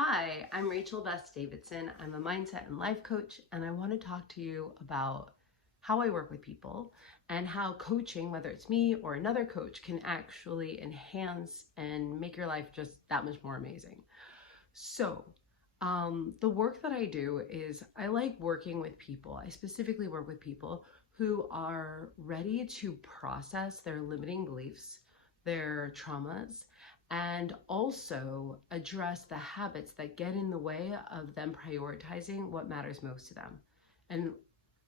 Hi, I'm Rachel Best Davidson. I'm a mindset and life coach, and I want to talk to you about how I work with people and how coaching, whether it's me or another coach, can actually enhance and make your life just that much more amazing. So, the work that I do is I like working with people. I specifically work with people who are ready to process their limiting beliefs, their traumas, and also address the habits that get in the way of them prioritizing what matters most to them. And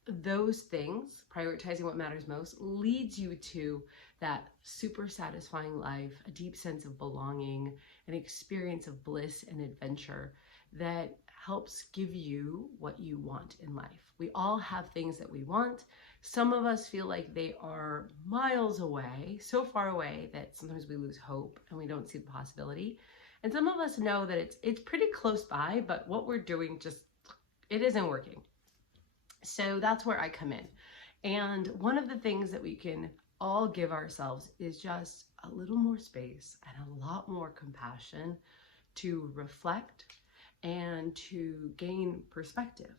those things, prioritizing what matters most, leads you to that super satisfying life, a deep sense of belonging, an experience of bliss and adventure that helps give you what you want in life. We all have things that we want. Some of us feel like they are miles away, so far away that sometimes we lose hope and we don't see the possibility. And some of us know that it's pretty close by, but what we're doing just, it isn't working. So that's where I come in. And one of the things that we can all give ourselves is just a little more space and a lot more compassion to reflect and to gain perspective.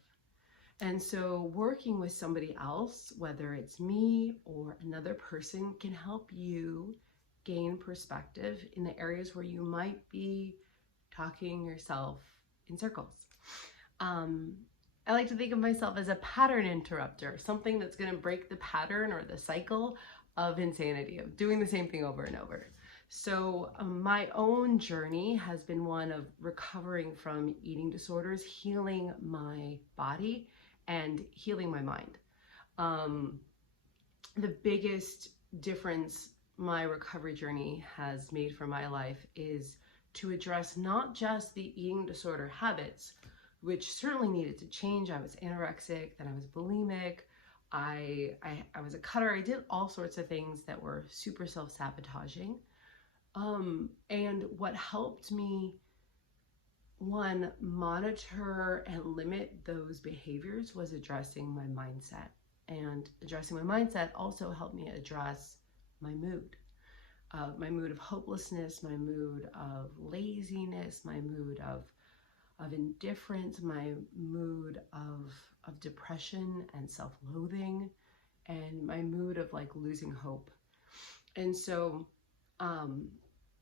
And so working with somebody else, whether it's me or another person, can help you gain perspective in the areas where you might be talking yourself in circles. I like to think of myself as a pattern interrupter, something that's going to break the pattern or the cycle of insanity, of doing the same thing over and over. So my own journey has been one of recovering from eating disorders, healing my body, and healing my mind. The biggest difference my recovery journey has made for my life is to address not just the eating disorder habits, which certainly needed to change. I was anorexic, then I was bulimic, I was a cutter. I did all sorts of things that were super self-sabotaging. And what helped me, one, monitor and limit those behaviors was addressing my mindset. And addressing my mindset also helped me address my mood of hopelessness, my mood of laziness, my mood of indifference, my mood of depression and self-loathing, and my mood of like losing hope. And so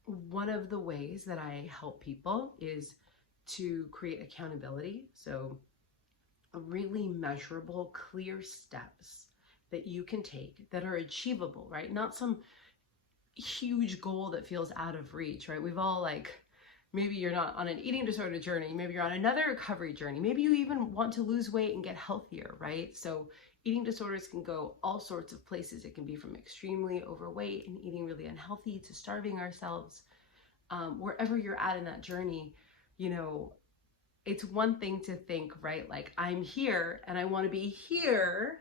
one of the ways that I help people is to create accountability. So really measurable, clear steps that you can take that are achievable, right? Not some huge goal that feels out of reach, right? We've all maybe you're not on an eating disorder journey, maybe you're on another recovery journey, maybe you even want to lose weight and get healthier, right? So eating disorders can go all sorts of places. It can be from extremely overweight and eating really unhealthy to starving ourselves. Wherever you're at in that journey, it's one thing to think, right, like I'm here and I want to be here.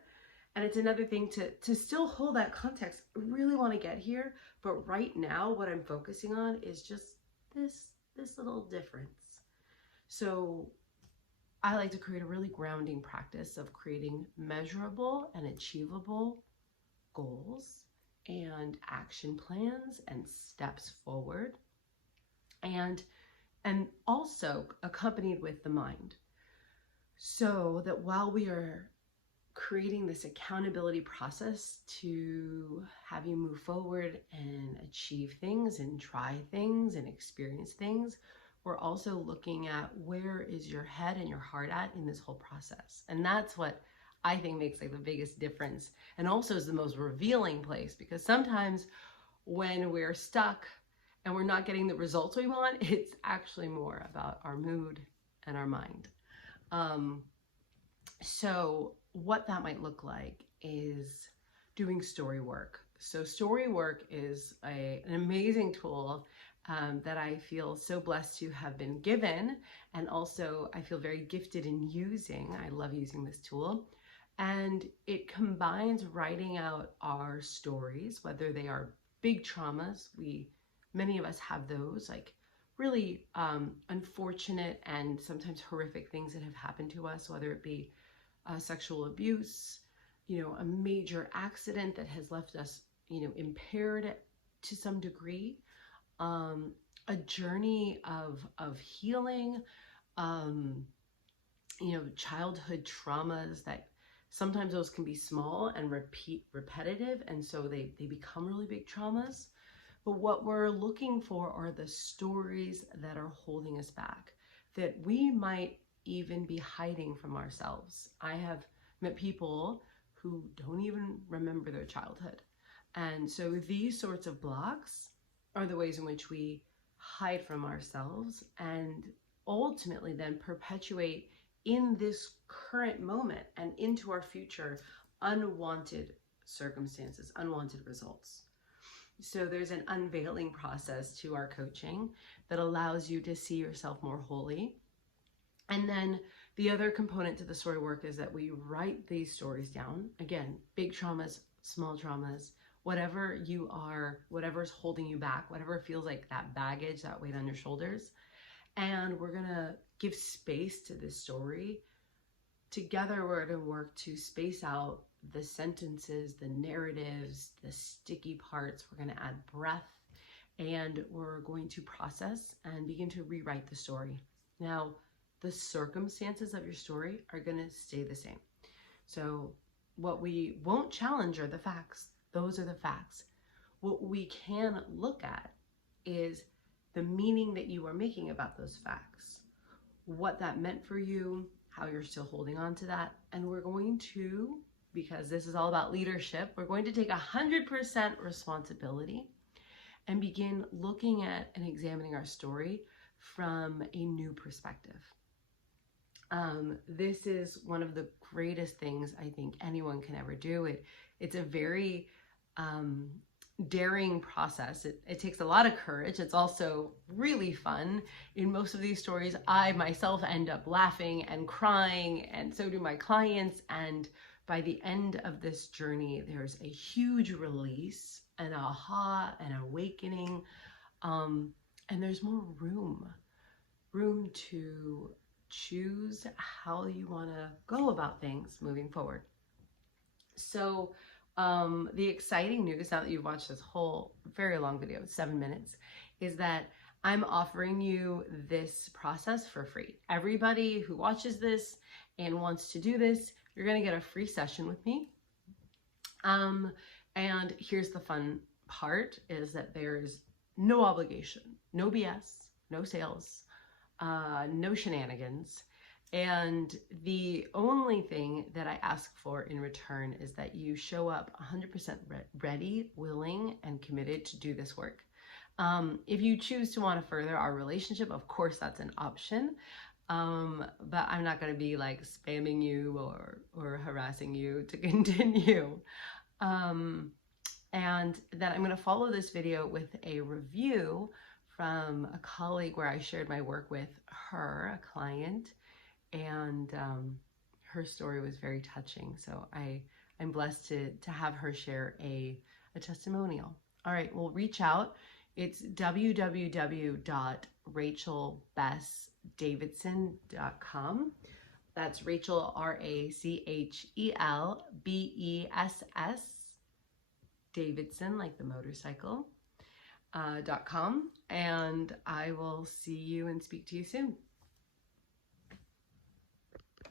And it's another thing to still hold that context. I really want to get here, but right now what I'm focusing on is just this little difference. So I like to create a really grounding practice of creating measurable and achievable goals and action plans and steps forward, and also accompanied with the mind, so that while we are creating this accountability process to have you move forward and achieve things and try things and experience things, we're also looking at where is your head and your heart at in this whole process. And that's what I think makes the biggest difference, and also is the most revealing place, because sometimes when we're stuck and we're not getting the results we want, it's actually more about our mood and our mind. So what that might look like is doing story work. So story work is an amazing tool that I feel so blessed to have been given, and also I feel very gifted in using. I love using this tool, and it combines writing out our stories, whether they are big traumas. Many of us have those, like really unfortunate and sometimes horrific things that have happened to us, whether it be sexual abuse, a major accident that has left us, impaired to some degree, a journey of healing, childhood traumas that sometimes those can be small and repetitive, and so they become really big traumas. But what we're looking for are the stories that are holding us back, that we might even be hiding from ourselves. I have met people who don't even remember their childhood. And so these sorts of blocks are the ways in which we hide from ourselves and ultimately then perpetuate in this current moment and into our future unwanted circumstances, unwanted results. So there's an unveiling process to our coaching that allows you to see yourself more wholly. And then the other component to the story work is that we write these stories down. Again, big traumas, small traumas, whatever you are, whatever's holding you back, whatever feels like that baggage, that weight on your shoulders. And we're gonna give space to this story. Together, we're gonna work to space out the sentences, the narratives, the sticky parts. We're gonna add breath, and we're going to process and begin to rewrite the story. Now, the circumstances of your story are gonna stay the same. So what we won't challenge are the facts. Those are the facts. What we can look at is the meaning that you are making about those facts, what that meant for you, how you're still holding on to that. And we're going to, because this is all about leadership, we're going to take 100% responsibility and begin looking at and examining our story from a new perspective. This is one of the greatest things I think anyone can ever do. It's a very daring process. It takes a lot of courage. It's also really fun. In most of these stories, I myself end up laughing and crying, and so do my clients. And by the end of this journey, there's a huge release, an aha, an awakening, and there's more room to choose how you want to go about things moving forward. So the exciting news, now that you've watched this whole very long video, 7 minutes, is that I'm offering you this process for free. Everybody who watches this and wants to do this, you're going to get a free session with me. And here's the fun part, is that there's no obligation, no BS, no sales, no shenanigans. And the only thing that I ask for in return is that you show up 100% ready, willing, and committed to do this work. If you choose to want to further our relationship, of course, that's an option. But I'm not going to be like spamming you or harassing you to continue. And then I'm going to follow this video with a review from a colleague where I shared my work with her, a client, and her story was very touching. So I'm blessed to have her share a testimonial. All right, well, reach out. It's www.rachelbessdavidson.com. That's Rachel, RachelBess, Davidson, like the motorcycle, .com. And I will see you and speak to you soon.